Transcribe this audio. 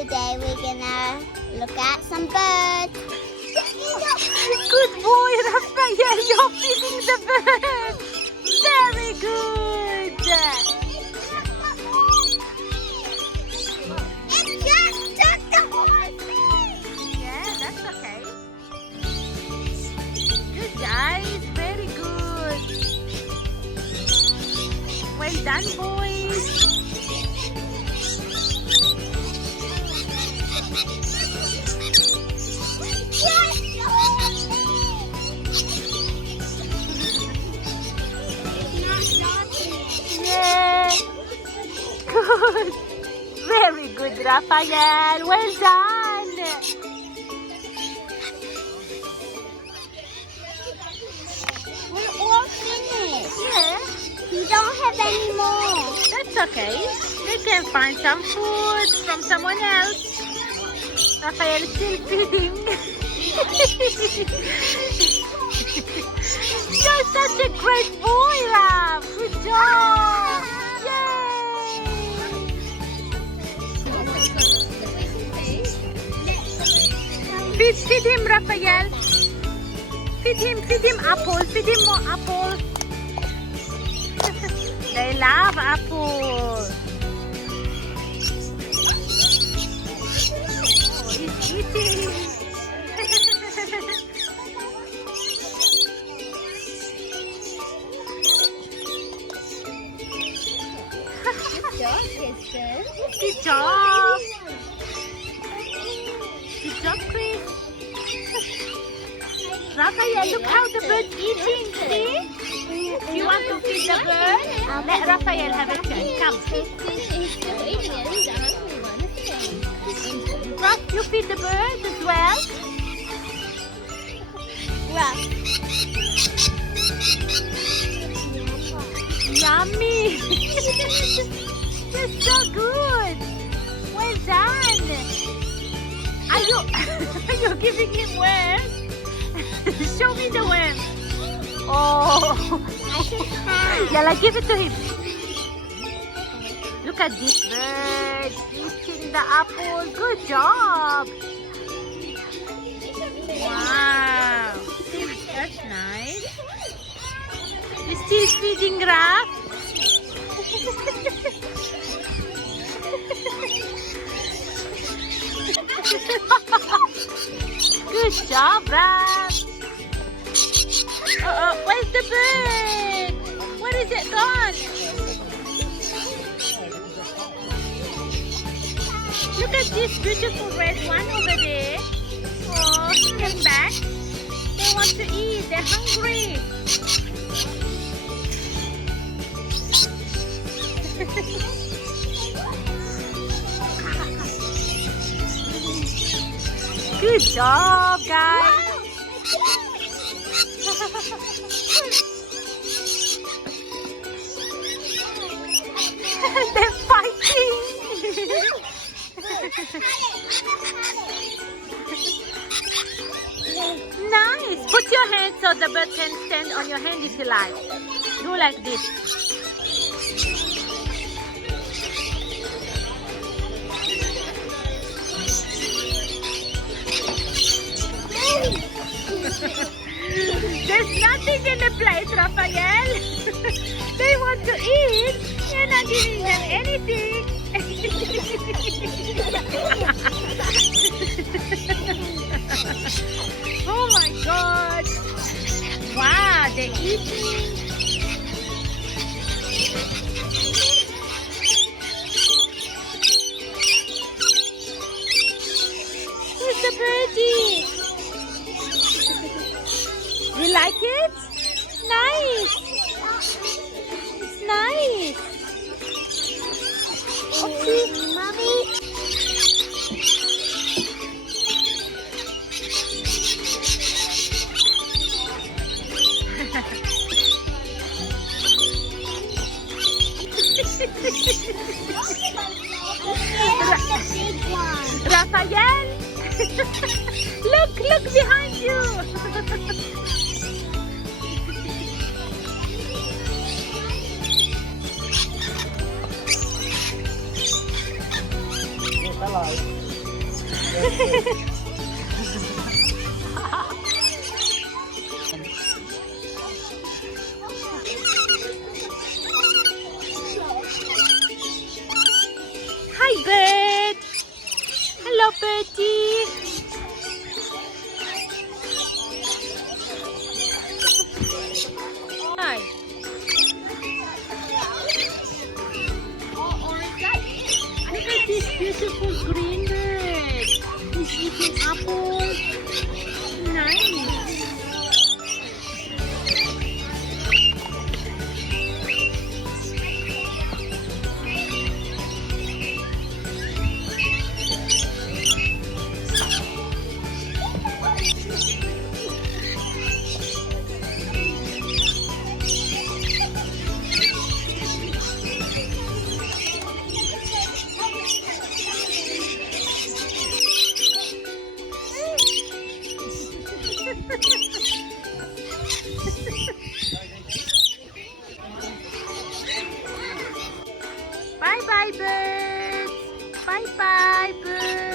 today we're gonna look at some birds. Good boy, Raphael. You're feeding the bird. Very good. It just took the horse. Yeah, that's okay. Good guys. Very good. Well done, boys. Yeah. Good. Very good, Raphael. Well done. We're all finished. Yeah, We don't have any more. that's okay. They can find some food from someone else. Raphael is still feeding. You're such a great boy, Raph. Good job. Yay. Feed him, Raphael. Feed him apple. Feed him more apple. They love apple. Oh, he's eating. Good job. Good job, Chris. Raphael, look how the bird's eating. See? You want to feed the bird? Let Raphael have a turn. Come. Raph, you feed the bird as well? Rough. Yummy. You're so good. Well done. Are you giving him worms? Show me the worm. Oh. I should have. Yeah, like give it to him. Look at this bird eating the apple. Good job. Wow. That's nice. You still feeding Raph? Good job, Raph. Where's the bird? Where is it gone? Look at this beautiful red one over there. Oh, he came back. They want to eat. They're hungry. Good job, guys. They're fighting. Nice. Put your hand so the bird can stand on your hand if you like. Do like this. There's nothing in the plate, Raphael. They want to eat. You're not giving them anything. Oh my God. Wow, they're eating. Where's the birdie? You like it? Nice. It's nice. Okay, Mommy. Raphael, look behind you. Hello. Hi, bird. Hello, birdie. Hi. Look at this beautiful green bird. He's eating apple. Nice. Bye bye birds. Bye bye birds.